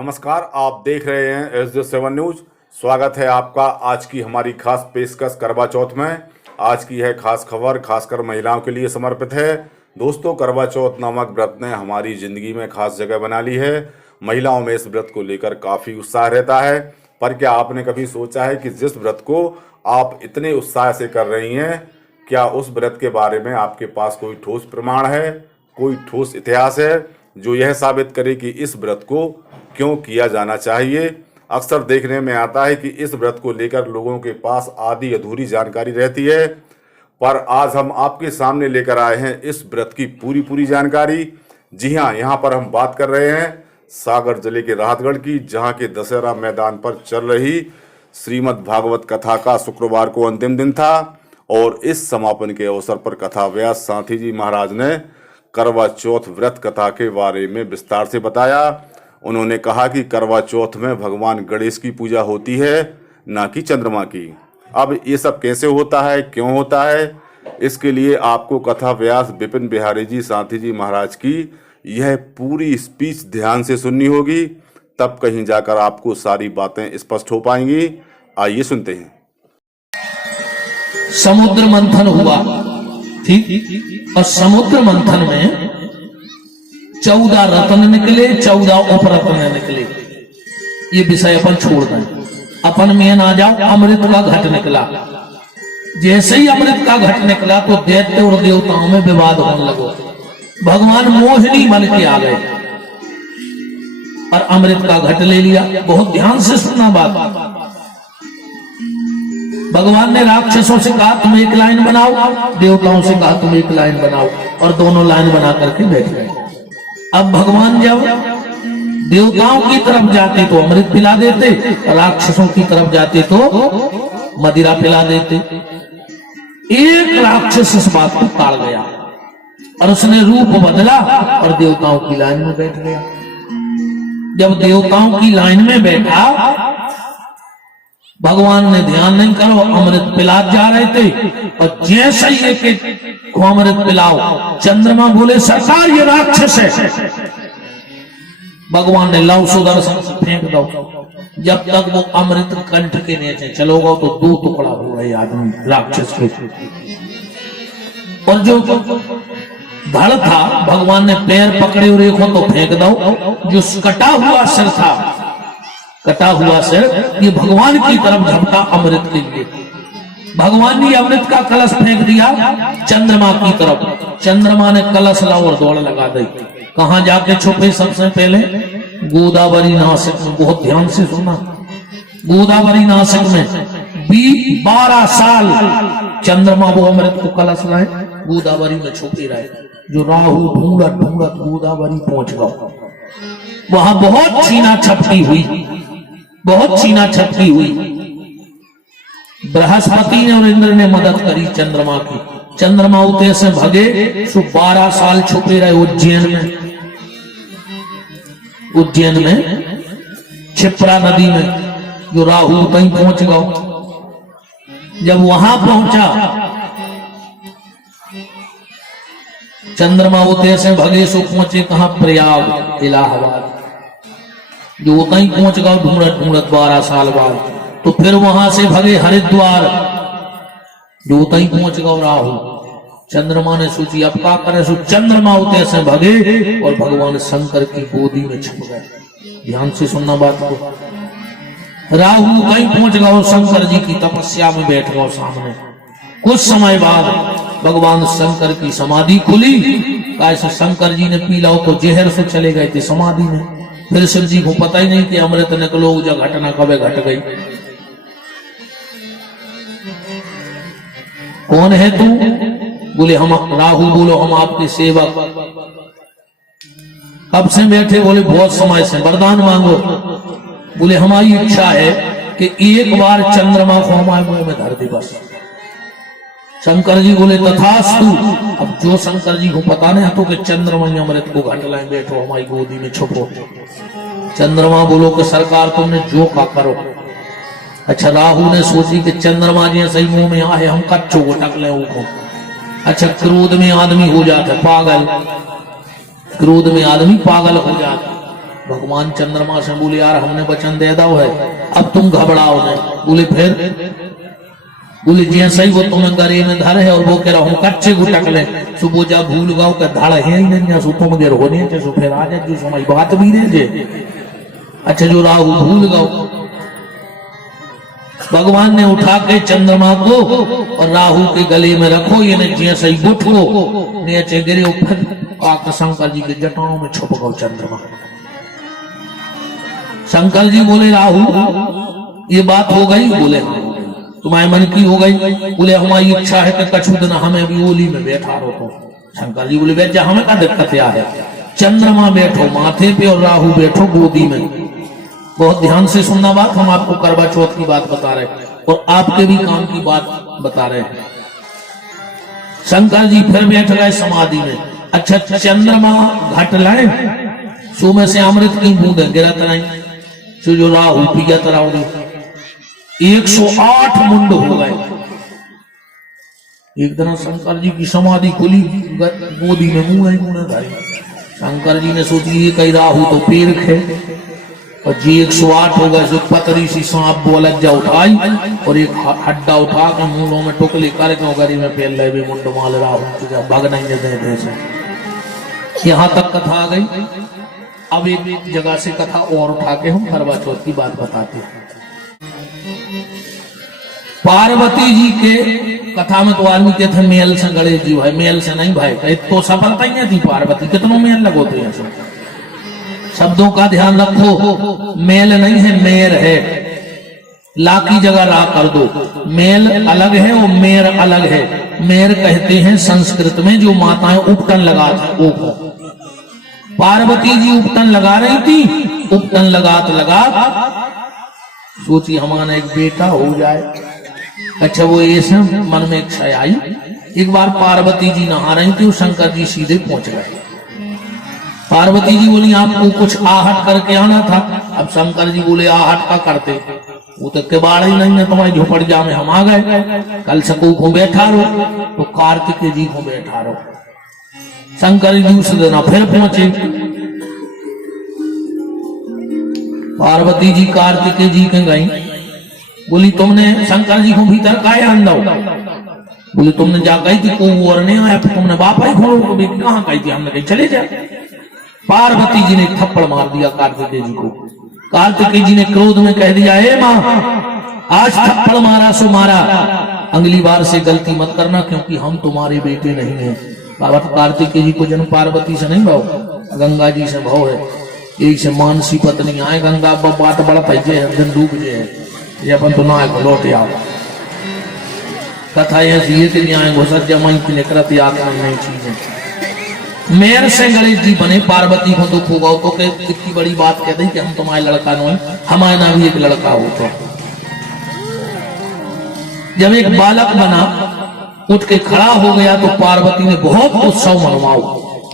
नमस्कार, आप देख रहे हैं SJ7 न्यूज। स्वागत है आपका आज की हमारी खास पेशकश करवा चौथ में। आज की है खास खबर खासकर महिलाओं के लिए समर्पित है। दोस्तों, करवा चौथ नामक व्रत ने हमारी ज़िंदगी में खास जगह बना ली है। महिलाओं में इस व्रत को लेकर काफ़ी उत्साह रहता है। पर क्या आपने कभी सोचा है कि जिस व्रत को आप इतने उत्साह से कर रही हैं, क्या उस व्रत के बारे में आपके पास कोई ठोस प्रमाण है, कोई ठोस इतिहास है जो यह साबित करे कि इस व्रत को क्यों किया जाना चाहिए। अक्सर देखने में आता है कि इस व्रत को लेकर लोगों के पास आधी अधूरी जानकारी रहती है, पर आज हम आपके सामने लेकर आए हैं इस व्रत की पूरी जानकारी। जी हाँ, यहाँ पर हम बात कर रहे हैं सागर जिले के राहतगढ़ की, जहाँ के दशहरा मैदान पर चल रही श्रीमद् भागवत कथा का शुक्रवार को अंतिम दिन था और इस समापन के अवसर पर कथा व्यास साथी जी महाराज ने करवा चौथ व्रत कथा के बारे में विस्तार से बताया। उन्होंने कहा कि करवा चौथ में भगवान गणेश की पूजा होती है, ना कि चंद्रमा की। अब ये सब कैसे होता है, क्यों होता है, इसके लिए आपको कथा व्यास विपिन बिहारी जी साथी जी महाराज की यह पूरी स्पीच ध्यान से सुननी होगी, तब कहीं जाकर आपको सारी बातें स्पष्ट हो पाएंगी। आइए सुनते हैं। समुद्र मंथन हुआ, ठीक, और समुद्र मंथन में 14 रत्न निकले, 14 उपरत्न निकले। ये विषय अपन छोड़ दें, अपन में ना जाओ। अमृत का घट निकला। जैसे ही अमृत का घट निकला तो दैत्य और देवताओं में विवाद होने लगा। भगवान मोहिनी बन के आ गए और अमृत का घट ले लिया। बहुत ध्यान से सुनना बात। भगवान ने राक्षसों से कहा तुम एक लाइन बनाओ, देवताओं से कहा तुम एक लाइन बनाओ, और दोनों लाइन बना करके बैठ गए। अब भगवान जब देवताओं की तरफ जाते तो अमृत पिला देते, राक्षसों की तरफ जाते तो मदिरा पिला देते। एक राक्षस इस बात को टाल गया और उसने रूप बदला और देवताओं की लाइन में बैठ गया। जब देवताओं की लाइन में बैठा, भगवान ने ध्यान नहीं करो, अमृत पिला जा रहे थे और जैसे ही एक को अमृत पिलाओ, चंद्रमा बोले सरकार ये राक्षस है। भगवान ने लव सुदर्शन फेंक दो। जब तक वो अमृत कंठ के नीचे चलोगा तो 2 टुकड़ा हो रहे आदमी राक्षस के। और जो धड़ था, भगवान ने पैर पकड़े और देखो तो फेंक दो। जो कटा हुआ सिर था, कटा हुआ सिर, ये भगवान की तरफ झपटा अमृत के लिए। भगवान ने अमृत का कलश फेंक दिया चंद्रमा की तरफ। चंद्रमा ने कलश ला और दौड़ लगा दी। कहां जाके छुपे सबसे पहले? गोदावरी नासिक में। बहुत ध्यान से सुना। गोदावरी नासिक में 12 साल चंद्रमा वो अमृत को कलश लाए, गोदावरी में छुपे रहे। जो राहु ढूंढत ढूंढत गोदावरी पहुंच गया। वहां बहुत छीना छपटी हुई, बहुत छीना छपटी हुई। बृहस्पति ने और इंद्र ने मदद करी चंद्रमा की। चंद्रमा उते से भगे, सो 12 साल छुपे रहे उज्जैन में। उज्जैन में क्षिप्रा नदी में जो राहु कहीं पहुंच गया। जब वहां पहुंचा, चंद्रमा उते से भगे, सो पहुंचे कहां? प्रयाग, इलाहाबाद। जो कहीं पहुंच गया ढूंढत ढूंढत 12 साल बाद। तो फिर वहां से भगे हरिद्वार, जो कहीं पहुंच गया राहु। चंद्रमा ने सोची अब क्या करे, सो चंद्रमा उते से भगे और भगवान शंकर की गोदी में छुप गए। ध्यान से सुनना बात को। राहु कहीं पहुंच गया और शंकर जी की तपस्या में बैठ गया सामने। कुछ समय बाद भगवान शंकर की समाधि खुली। कैसे शंकर जी ने पी लो तो जहर से चले गए थे समाधि में। फिर शिव जी को पता ही नहीं कि अमृत निकलो, जो घटना कब घट गई। कौन है तू? बोले हम राहु। बोलो हम आपके सेवक। कब से बैठे? बोले बहुत समय से। वरदान मांगो। बोले हमारी इच्छा है कि एक बार चंद्रमा को हमारे मुंह में धर दे बस। शंकर जी बोले तथास्तु। अब जो शंकर जी को पता नहीं तो कि चंद्रमा अमृत को घट लाए, बैठो हमारी गोदी में छुपो। चंद्रमा बोलो कि सरकार तुमने जो का करो। अच्छा, राहु ने सोची कि चंद्रमा जी सही मुंह में आए, हम कच्चो को टक ले उनको। अच्छा, क्रोध में आदमी हो जाता पागल, क्रोध में आदमी पागल हो जाता। भगवान चंद्रमा से बोले यार हमने वचन दे दो है, अब तुम घबराओ नहीं। बोले फिर? बोले जैसे ही वो तुम्हें गरे में धर है और वो कह रहा हूँ कच्चे गुटक ले सुबह जा भूल गाओ का धड़ है ही नहीं सो तुम गेर होने सो फिर आ जाए जो समय बात भी दे जे। अच्छा जो राहु भूल गाओ, भगवान ने उठा के चंद्रमा को और राहु के गले में रखो, ये ने जैसे ही गुठो नीचे गिरे फिर आकर शंकर जी के जटाओं में छुप गो चंद्रमा। शंकर जी बोले राहु ये बात हो गई? बोले हाँ हो गई। तुम्हारे मन की हो गई? बोले हमारी इच्छा है कि कछु दिन हमें भी ओली में बैठा रहो। शंकर जी बोले बेटा हमें क्या दिक्कत है? चंद्रमा बैठो माथे पे और राहु बैठो गोदी में। बहुत ध्यान से सुनना बात, हम आपको करवा चौथ की बात बता रहे हैं और आपके भी काम की बात बता रहे हैं। शंकर जी फिर बैठ गए समाधि में। अच्छा चंद्रमा घट लाए सो में से अमृत की बूंद गिरत रही, जो राहु पिया तराउरी 108 मुंड हो गए। एक दिन शंकर जी की समाधि खुली, गोदी में मुंह धारी। शंकर जी ने सोची ये कई राहु तो पेड़ खे और जी 108 हो गए। पतरी सी सांप बोलज्जा उठाई और एक हड्डा उठा के मुंडों में टुकली करके गरी में पेल ले भी मुंड माल राहु भाग नहीं देते से। यहाँ तक कथा आ गई। अब एक जगह से कथा और उठा के हम करवा चौथ की बात बताते हैं। पार्वती जी के कथा में तो आदमी कहते हैं मेल से गणेश जी भाई, मेल से नहीं भाई, तो सफलता ही नहीं थी पार्वती। कितनों मेल लगोते हैं शब्दों का ध्यान रखो, मेल नहीं है मेर है। ला की जगह रा कर दो। मेल अलग है और मेर अलग है। मेर कहते हैं संस्कृत में जो माताएं उपटन लगाती वो को। पार्वती जी उपटन लगा रही थी, उपटन लगात सोची हमारा एक बेटा हो जाए। अच्छा वो ऐसे मन में इच्छा आई। एक बार पार्वती जी नहा रही थी, शंकर जी सीधे पहुंच गए। पार्वती जी बोली आपको कुछ आहट करके आना था। अब शंकर जी बोले आहट का करते, वो तो किबाड़ ही नहीं है तुम्हारी झोपड़िया में, हम आ गए। कल सकू को बैठा रहो तो कार्तिक जी को बैठा रहो। शंकर जी दूसरे दिन फिर पहुंचे। पार्वती जी कार्तिक जी के गई। बोली तुमने शंकर जी को भीतर काहे अंदर? बोले तुमने जा गई थी को और नहीं आया, तुमने बापा ही खोलो को कहाँ गई थी? हमने कही चले जाए। पार्वती जी ने थप्पड़ मार दिया कार्तिकेय जी को। कार्तिकेय जी ने क्रोध में कह दिया हे माँ आज थप्पड़ मारा सो मारा, अगली बार से गलती मत करना क्योंकि हम तुम्हारे बेटे नहीं हैं। कार्तिकेय जी को जन्म पार्वती से नहीं भाव, गंगा जी से भाव है। यही से मानसी पत्नी आए गंगा बात बड़ा पैजे दिन डूब जे ये अपन तो ना लौटे आओ। कथा ऐसी है घुसत जमाई की निकलती आत्मा नई चीज है। मेर से गणेश जी बने, पार्वती को दुख होगा तो कितनी बड़ी बात कहते हैं कि हम तुम्हारे लड़का नहीं, हमारे ना भी एक लड़का हो। तो जब एक बालक बना उठ के खड़ा हो गया तो पार्वती ने बहुत उत्सव मनवाओ,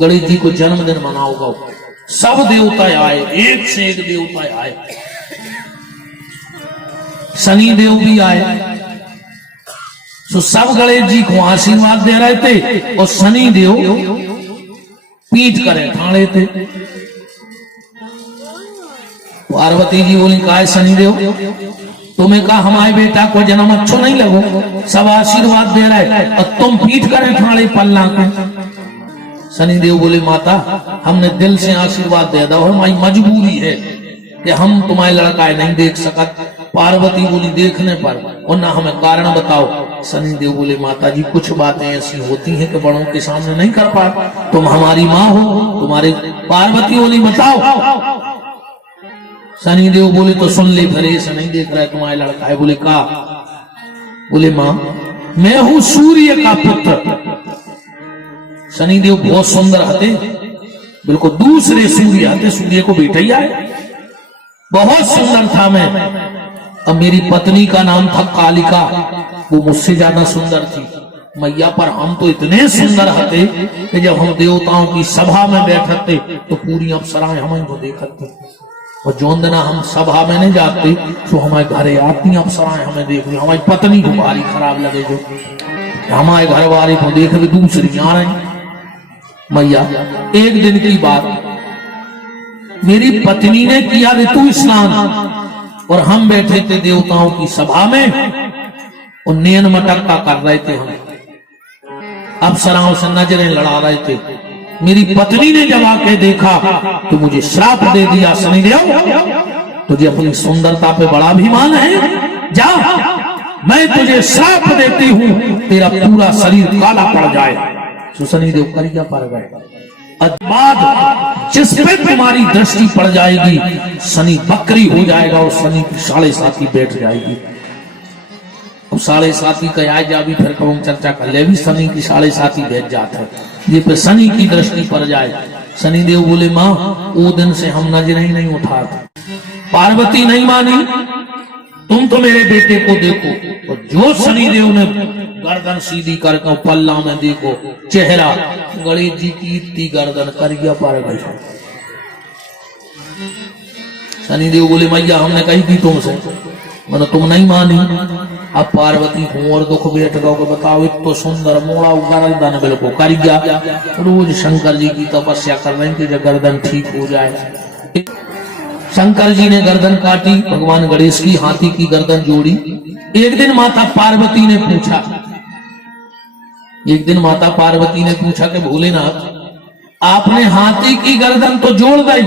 गणेश जी को जन्मदिन मनाओगा। सब देवता आए, एक से एक देवता आए। शनि देव भी आए। तो सब गणेश जी को आशीर्वाद दे रहे थे और शनि देव पीठ करे ठाणे थे। पार्वती जी बोली कहा शनि देव तुम्हें कहा हमारे बेटा को जन्म अच्छो नहीं लगो, सब आशीर्वाद दे रहे और तुम पीठ करे ठाणे पल्ला के। शनि देव बोले माता हमने दिल से आशीर्वाद दे दो, हमारी मजबूरी है कि हम तुम्हारे लड़का नहीं देख सकत। पार्वती बोली देखने पर और ना हमें कारण बताओ। शनि देव बोले माता जी कुछ बातें ऐसी होती हैं कि बड़ों के सामने नहीं कर पा, तुम हमारी माँ हो तुम्हारे। पार्वती बोली बताओ। शनि देव बोले तो सुन ले, फिर ऐसा नहीं देख रहा है तुम्हारा लड़का है। बोले का? बोले माँ मैं हूं सूर्य का पुत्र। शनि देव बहुत सुंदर हते, बिल्कुल दूसरे सूर्य हते, सूर्य को बेटा ही आए। बहुत सुंदर था मैं। अब मेरी पत्नी का नाम था कालिका, वो मुझसे ज्यादा सुंदर थी मैया। पर हम तो इतने सुंदर हते कि जब हम देवताओं की सभा में बैठते तो पूरी अप्सराएं हमें को देखते, और जो दिना हम सभा में नहीं जाते तो हमारे घरे आती अप्सराएं हमें देख रही। हमारी पत्नी को भारी खराब लगे जो हमारे घर वाले को देख रहे, दूसरी आ रही मैया। एक दिन की बात, मेरी पत्नी ने किया ऋतु स्नान और हम बैठे थे देवताओं की सभा में और नैन मटक्का कर रहे थे, हम अप्सराओं से नजरें लड़ा रहे थे। मेरी पत्नी ने जब आके देखा तो मुझे श्राप दे दिया, शनिदेव तुझे अपनी सुंदरता पे बड़ा अभिमान है, जा मैं तुझे श्राप देती हूँ, तेरा पूरा शरीर काला पड़ जाए। तो शनिदेव कर क्या पड़ गए। बाद जिस पे तुम्हारी दृष्टि पड़ जाएगी शनि बकरी हो जाएगा और शनि की 7.5 बैठ जाएगी। अब 7.5 का आ जा भी फिर कब चर्चा कर ले, भी शनि की 7.5 बैठ जाता है, ये पे शनि की दृष्टि पड़ जाए। शनिदेव बोले माँ वो दिन से हम नजर ही नहीं उठाते। पार्वती नहीं मानी, तुम तो मेरे बेटे को देखो। और जो शनिदेव ने गर्दन सीधी करके पल्ला में देखो चेहरा, गणेश जी की इतनी गर्दन करिया पर गई। शनिदेव बोले मैया हमने कही थी तुमसे, मतलब तुम नहीं मानी। अब पार्वती हूँ और दुख बैठ गो को बताओ, इतो सुंदर मोड़ा गर्दन बिल्कुल करिया। रोज शंकर जी की तपस्या कर रहे थे जब गर्दन ठीक हो जाए। शंकर जी ने गर्दन काटी, भगवान गणेश की हाथी की गर्दन जोड़ी। एक दिन माता पार्वती ने पूछा कि भोलेनाथ आपने हाथी की गर्दन तो जोड़ दी,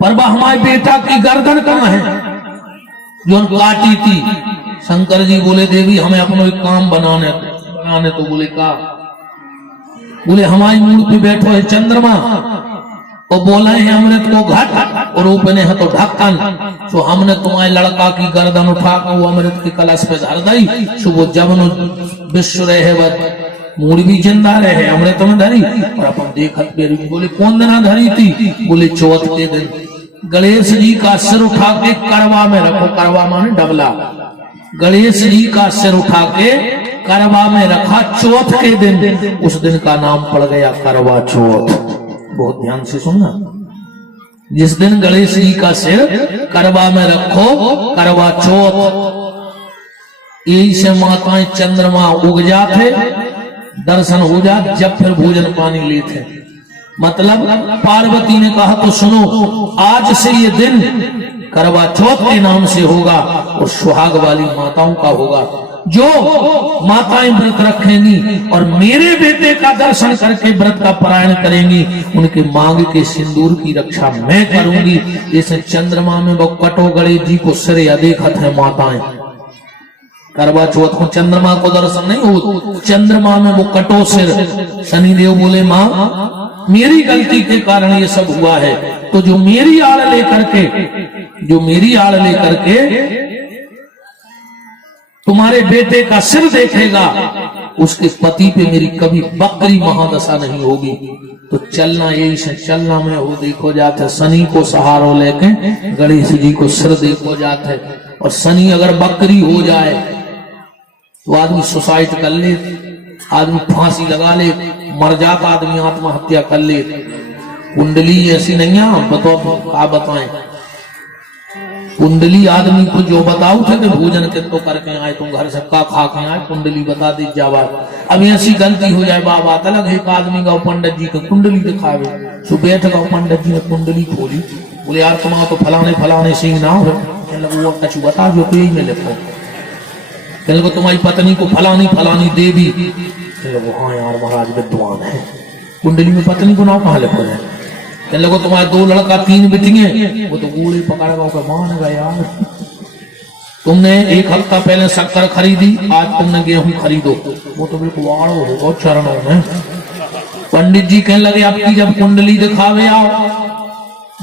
पर वह हमारे बेटा की गर्दन कहाँ है जो काटी थी। शंकर जी बोले देवी हमें अपना एक काम बनाने तो बोले का, बोले हमारी मूड पे बैठो है चंद्रमा और बोला है अमृत को घट और ऊपर है तो ढक्कन। तो हमने तुम्हारे लड़का की गर्दन उठा कर वो अमृत के कलश पे धर दी। सुबह जब विश्व रहे मूड भी जिंदा रहे अमृत में धरी और अपन देखत बोले कौन दिन धरी थी, बोले चौथ के दिन। गणेश जी का सिर उठा के करवा में रखो, करवा माने डबला। गणेश जी का सिर उठा के करवा में रखा चौथ के दिन, उस दिन का नाम पड़ गया करवा चौथ। बहुत ध्यान से सुनना, जिस दिन गणेश जी का सिर करवा में रखो करवा चौथ, यही से माताएं चंद्रमा उग जाते, दर्शन हो जाते, जब फिर भोजन पानी लेते। मतलब पार्वती ने कहा तो सुनो आज से ये दिन करवा चौथ के नाम से होगा और सुहाग वाली माताओं का होगा। जो माताएं व्रत रखेंगी और मेरे बेटे का दर्शन करके व्रत का पारायण करेंगी, उनके मांग के सिंदूर की रक्षा मैं करूंगी। जैसे चंद्रमा में वो कटो गणेश जी को सिर देखत है माताएं, करवा चौथ को चंद्रमा को दर्शन नहीं हो, चंद्रमा में वो कटो सिर। शनिदेव बोले माँ मेरी गलती के कारण ये सब हुआ है, तो जो मेरी आड़ लेकर के तुम्हारे बेटे का सिर देखेगा उसके पति पे मेरी कभी बकरी महादशा नहीं होगी। तो चलना यही से चलना में हो देखो जाते, शनि को सहारा लेके गणेश जी को सिर देखो जाते। और शनि अगर बकरी हो जाए तो आदमी सुसाइड कर ले, आदमी फांसी लगा ले, मर जाता आदमी आत्महत्या कर ले। कुंडली ऐसी नहीं है, बताओ क्या बताएं। कुंडली आदमी को जो बताओ थे कि भोजन के तो करके आए, तुम घर से का खा के आए, कुंडली बता दी जावा। अब ऐसी गलती हो जाए बाबा अलग एक आदमी का पंडित जी का कुंडली दिखावे, तो बैठ गया पंडित जी ने कुंडली खोली, बोले यार तुम्हारा तो फलाने सिंह ना हो, वो कछु बता जो पेज में लिखो, को तुम्हारी पत्नी को फलानी देवी। हाँ यार महाराज विद्वान है, कुंडली में पत्नी को नाम कहाँ लिखो है। कहने लगे तुम्हारे 2 लड़का 3 बिटियां, वो तो गोली पकड़ेगा मान गया यार। तुमने 1 हफ्ता पहले शक्कर खरीदी, आज तुमने गेहूं खरीदो, वो तो बिल्कुल आड़ो होगा चरणों में। पंडित जी कहने लगे आपकी जब कुंडली दिखावे आओ,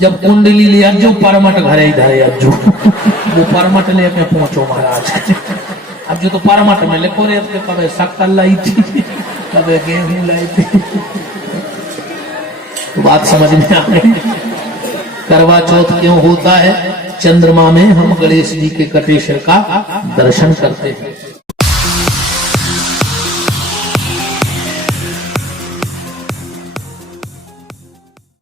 जब कुंडली ले अज्जो परमट घरे इधर अज्जो वो परमट लेके पहुंचो महाराज। अब जो तो परमट में लिखो रे कभी शक्कर लाई थी कभी गेहूं लाई थी। तो बात समझ में आ गई। करवा चौथ क्यों होता है? चंद्रमा में हम गणेश जी के कटे सिर का दर्शन करते हैं।